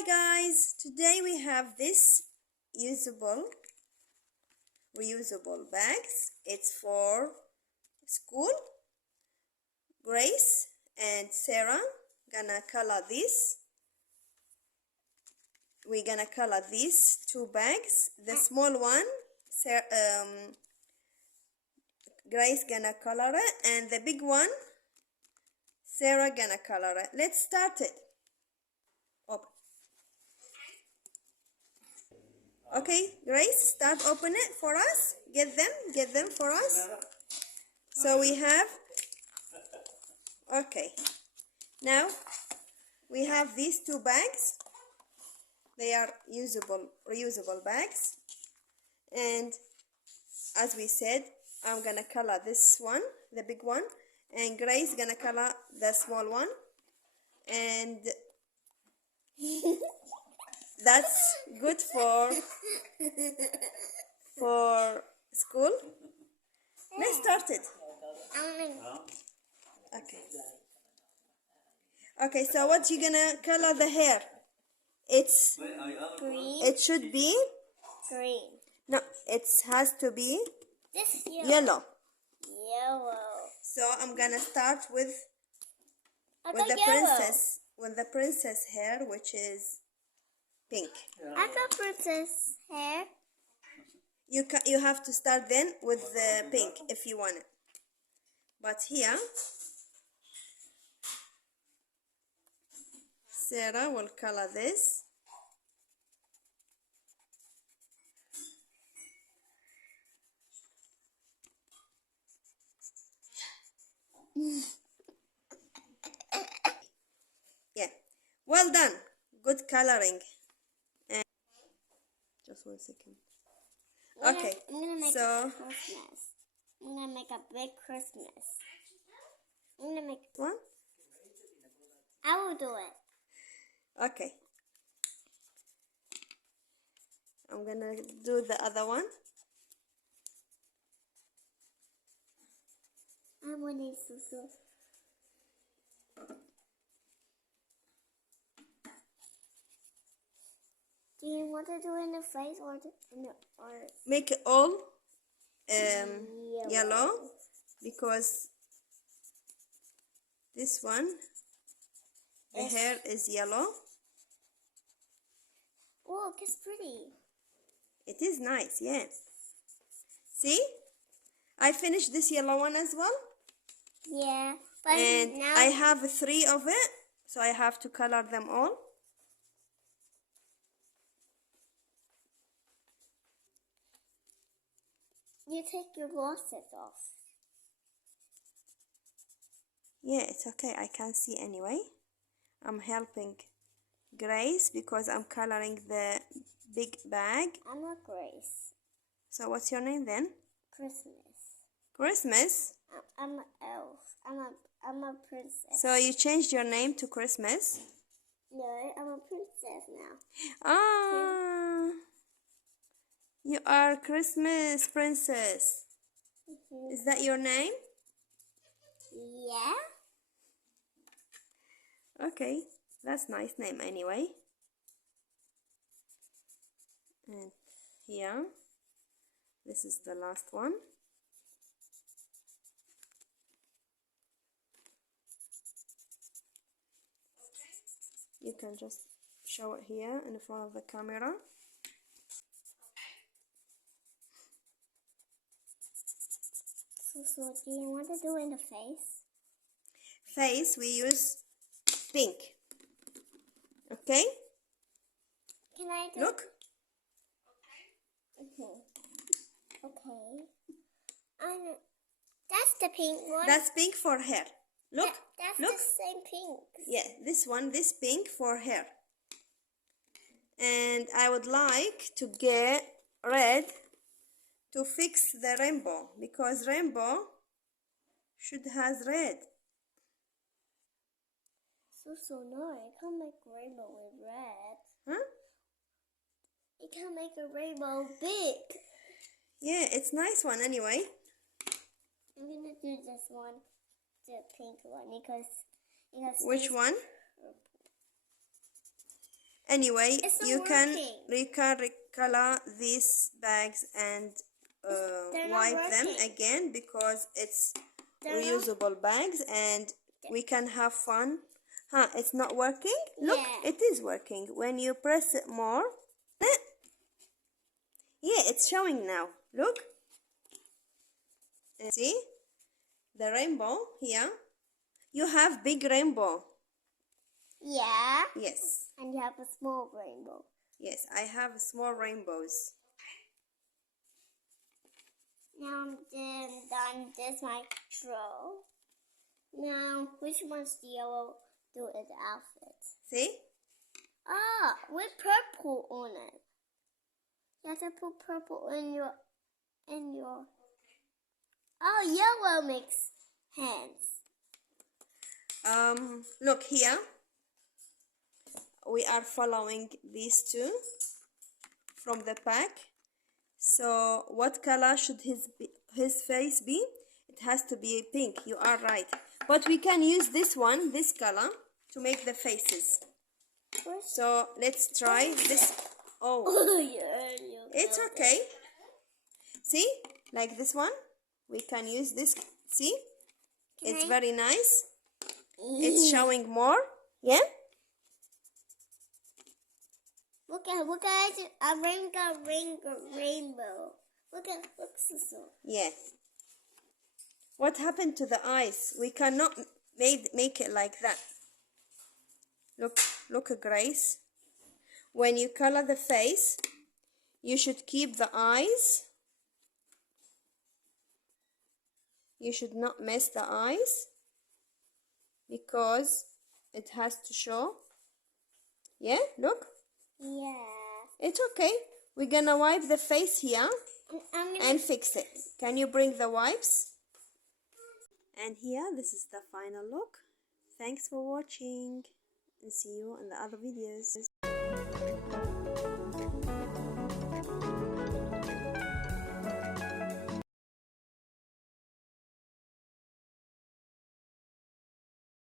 Hi guys, today we have this reusable bags. It's for school. Grace and Sarah gonna color this. We're gonna color these two bags. The small one, Grace gonna color it, and the big one, Sarah gonna color it. Let's start it. Open. Okay, Grace, start open it for us. Get them for us. So we have, okay, now we have these two bags. They are reusable bags, and as we said, I'm gonna color this one, the big one, and Grace gonna color the small one, and that's good for school. Let's start it. Okay, so what you gonna color the hair? It's Green. it should be Green. no, it has to be This yellow. Yellow. So I'm gonna start with I the got yellow. princess hair, which is pink. I got princess hair. You have to start then with the pink if you want it. But here Sarah will color this. Yeah, well done. Good coloring. And just 1 second. Okay, I'm gonna make so a Christmas. I'm gonna make a big Christmas. I'm gonna make one. I will do it. Okay, I'm gonna do the other one. I want to Susu. Do you want to do it in the face or in the arms? Make it all yellow, because this one, the hair is yellow. Look, it's pretty. It is nice, yeah. See, I finished this yellow one as well. Yeah, but And now I have 3 of it, so I have to color them all. you take your glasses off. Yeah, it's okay, I can't see anyway. I'm helping Grace because I'm coloring the big bag. I'm not Grace. So what's your name then? Christmas. Christmas? I'm an elf. I'm a princess. So you changed your name to Christmas? No, I'm a princess now. Ah, you are Christmas princess. Is that your name? Yeah. Okay, that's nice name anyway. And here, this is the last one. You can just show it here in front of the camera. So do you want to do it in the face? Face, we use pink. Okay? Can I do Look. Okay. That's the pink one. That's pink for hair. Look. That's Look. the same pink. Yeah, this pink for hair. And I would like to get red to fix the rainbow, because rainbow should has red. So no, you can't make a rainbow with red. Huh? You can't make a rainbow big. Yeah, it's nice one anyway. I'm gonna do this one, the pink one, because Which one? Anyway, It's not you can working. recolor these bags and They're not wipe them working. again because it's They're not- reusable bags and we can have fun. Huh, it's not working? Look, Yeah. it is working. When you press it more, yeah, it's showing now. Look. And see? The rainbow here. You have big rainbow. Yeah. Yes. And you have a small rainbow. Yes, I have small rainbows. Now I'm done this my draw. Now, which one's the yellow do in the outfit? See? Ah, with purple on it. You have to put purple in your. Oh, yellow makes hands. Look here. We are following these two from the pack. So what color should his face be? It has to be pink. You are right. But we can use this one, this color, to make the faces. So let's try this. Oh, it's okay. See, like this one, we can use this. See, it's very nice. It's showing more. Yeah. Look at a rainbow. Look so. Yeah. What happened to the eyes? We cannot make it like that. Look, Grace. When you color the face, you should keep the eyes. You should not mess the eyes because it has to show. Yeah, look. Yeah. It's okay. We're gonna wipe the face here and fix it. Can you bring the wipes? And here, this is the final look. Thanks for watching and see you in the other videos.